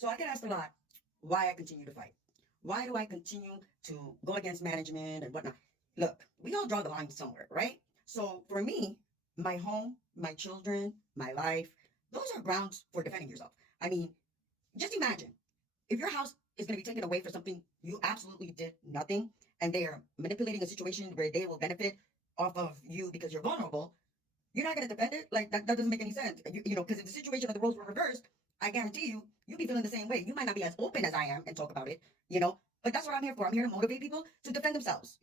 So I get asked a lot why I continue to fight. Why do I continue to go against management and whatnot? Look, we all draw the line somewhere, right? So for me, my home, my children, my life, those are grounds for defending yourself. I mean, just imagine if your house is going to be taken away for something you absolutely did nothing, and they are manipulating a situation where they will benefit off of you because you're vulnerable, you're not going to defend it. Like that doesn't make any sense. Because if the situation of the roles were reversed, I guarantee you'd be feeling the same way. You might not be as open as I am and talk about it, but that's what I'm here for. I'm here to motivate people to defend themselves,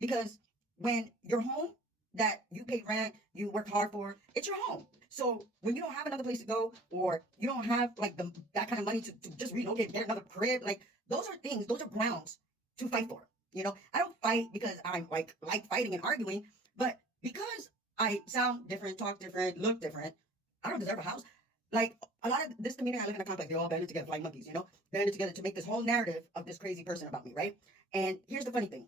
because when you're home, that you pay rent, you work hard for, it's your home. So when you don't have another place to go, or you don't have like that kind of money to just relocate, get another crib, like those are grounds to fight for. I don't fight because I'm like fighting and arguing, but because I sound different, talk different, look different, I don't deserve a house. Like a lot of this community, I live in a complex. They all banded together like monkeys, banded together to make this whole narrative of this crazy person about me, right? And here's the funny thing: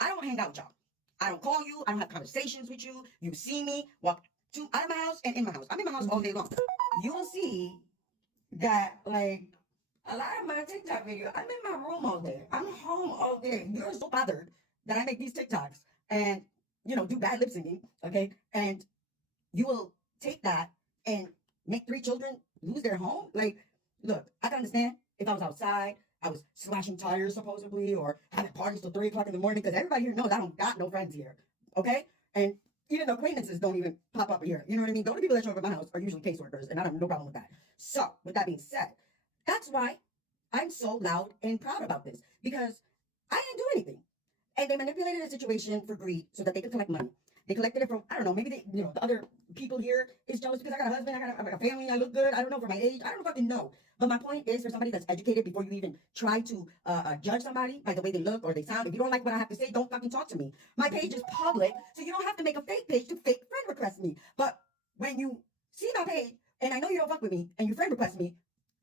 I don't hang out with y'all. I don't call you. I don't have conversations with you. You see me walk out of my house and in my house. I'm in my house all day long. You will see that like a lot of my TikTok video, I'm in my room all day. I'm home all day. You're so bothered that I make these TikToks and do bad lip syncing, okay? And you will take that and make 3 children lose their home. Like, look, I can understand if I was outside, I was slashing tires supposedly, or having parties till 3 o'clock in the morning, because everybody here knows I don't got no friends here, okay? And even acquaintances don't even pop up here. You know what I mean? The only people that show up at my house are usually caseworkers, and I have no problem with that. So, with that being said, that's why I'm so loud and proud about this, because I didn't do anything. And they manipulated the situation for greed so that they could collect money. They collected it from, I don't know, maybe the other people here is jealous because I got a husband, I got a family, I look good. I don't know, for my age. I don't fucking know. But my point is, for somebody that's educated, before you even try to judge somebody by the way they look or they sound, if you don't like what I have to say, don't fucking talk to me. My page is public, so you don't have to make a fake page to fake friend request me. But when you see my page, and I know you don't fuck with me, and you friend request me,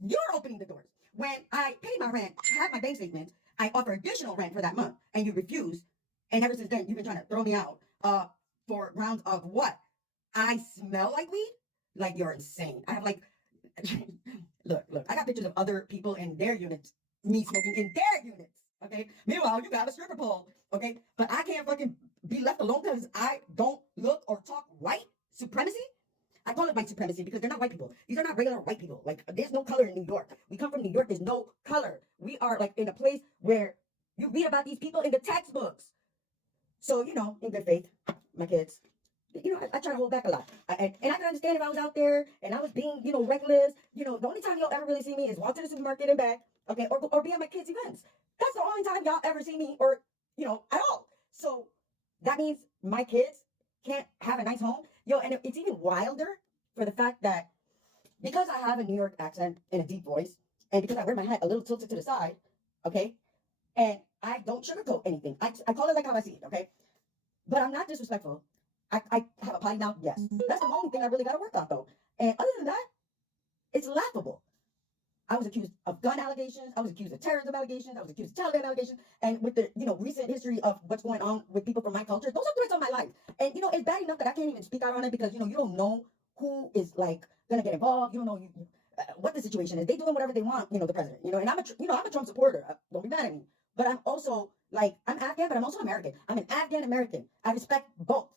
you're opening the doors. When I paid my rent, had my bank statement, I offer additional rent for that month, and you refuse. And ever since then, you've been trying to throw me out for grounds of what? I smell like weed? Like, you're insane. I have like, look, I got pictures of other people in their units, me smoking in their units, okay? Meanwhile, you got a stripper pole, okay? But I can't fucking be left alone because I don't look or talk white supremacy? I call it white supremacy because they're not white people. These are not regular white people. Like, there's no color in New York. We come from New York. There's no color. We are like in a place where you read about these people in the textbooks. So, in good faith, my kids, I try to hold back a lot. And I can understand if I was out there and I was being, reckless. The only time you'll ever really see me is walk to the supermarket and back, okay, or be at my kids' events. That's the only time y'all ever see me, or, at all. So that means my kids can't have a nice home. And it's even wilder for the fact that because I have a New York accent and a deep voice, and because I wear my hat a little tilted to the side, okay, and I don't sugarcoat anything. I call it like how I see it, okay? But I'm not disrespectful. I have a potty mouth, yes. That's the only thing I really got to work on, though. And other than that, it's laughable. I was accused of gun allegations. I was accused of terrorism allegations. I was accused of Taliban allegations. And with the, recent history of what's going on with people from my culture, those are threats on my life. And, it's bad enough that I can't even speak out on it because, you don't know who is, like, going to get involved. You don't know what the situation is. They doing whatever they want, the president, and I'm a Trump supporter. Don't be mad at me. But I'm also, like, I'm Afghan, but I'm also American. I'm an Afghan American. I respect both.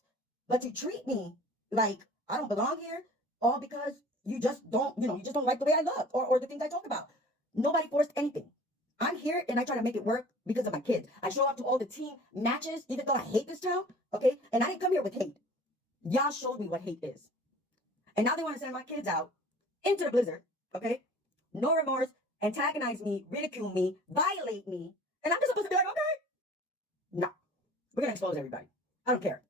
But to treat me like I don't belong here, all because you just don't like the way I look or the things I talk about. Nobody forced anything. I'm here and I try to make it work because of my kids. I show up to all the team matches, even though I hate this town, okay? And I didn't come here with hate. Y'all showed me what hate is. And now they want to send my kids out into the blizzard, okay? No remorse, antagonize me, ridicule me, violate me. And I'm just supposed to be like, okay. No, we're going to expose everybody. I don't care.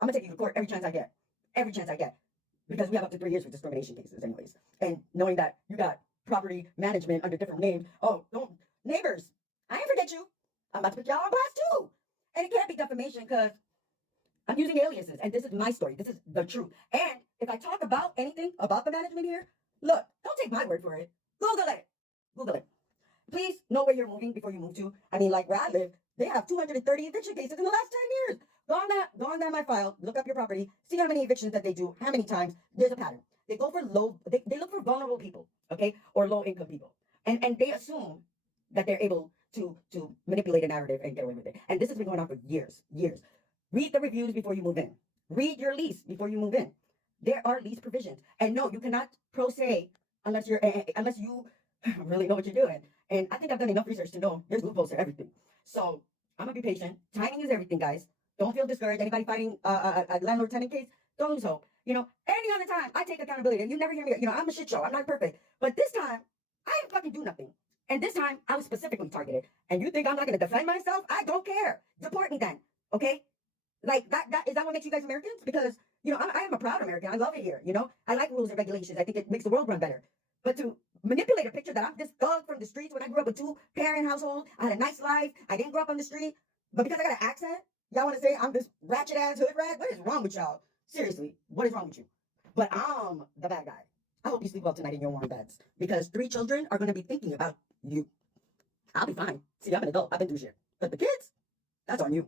I'm going to take you to court every chance I get. Every chance I get. Because we have up to 3 years for discrimination cases anyways. And knowing that you got property management under different names. Oh, don't. Neighbors, I ain't forget you. I'm about to put y'all on blast too. And it can't be defamation because I'm using aliases. And this is my story. This is the truth. And if I talk about anything about the management here, look, don't take my word for it. Google it. Google it. Please know where you're moving before you move to. I mean, like where I live, they have 230 eviction cases in the last 10 years. Go on that my file, look up your property, see how many evictions that they do, how many times. There's a pattern. They go for they look for vulnerable people, okay, or low income people. And they assume that they're able to manipulate a narrative and get away with it. And this has been going on for years, years. Read the reviews before you move in. Read your lease before you move in. There are lease provisions, and no, you cannot pro se unless unless you really know what you're doing. And I think I've done enough research to know there's loopholes to everything. So I'm gonna be patient. Timing is everything, guys. Don't feel discouraged. Anybody fighting a landlord-tenant case, don't lose hope. You know, any other time I take accountability, and you never hear me. You know, I'm a shit show. I'm not perfect, but this time I didn't fucking do nothing. And this time I was specifically targeted. And you think I'm not gonna defend myself? I don't care. Deport me then, okay? Like that is that what makes you guys Americans? Because you know I am a proud American. I love it here. You know I like rules and regulations. I think it makes the world run better. But to manipulate a picture that I'm this thug from the streets when I grew up in a 2-parent household, I had a nice life. I didn't grow up on the street, but because I got an accent, y'all want to say I'm this ratchet ass hood rat? What is wrong with y'all? Seriously, what is wrong with you? But I'm the bad guy. I hope you sleep well tonight in your warm beds because 3 children are going to be thinking about you. I'll be fine. See, I'm an adult. I've been through shit. But the kids, that's on you.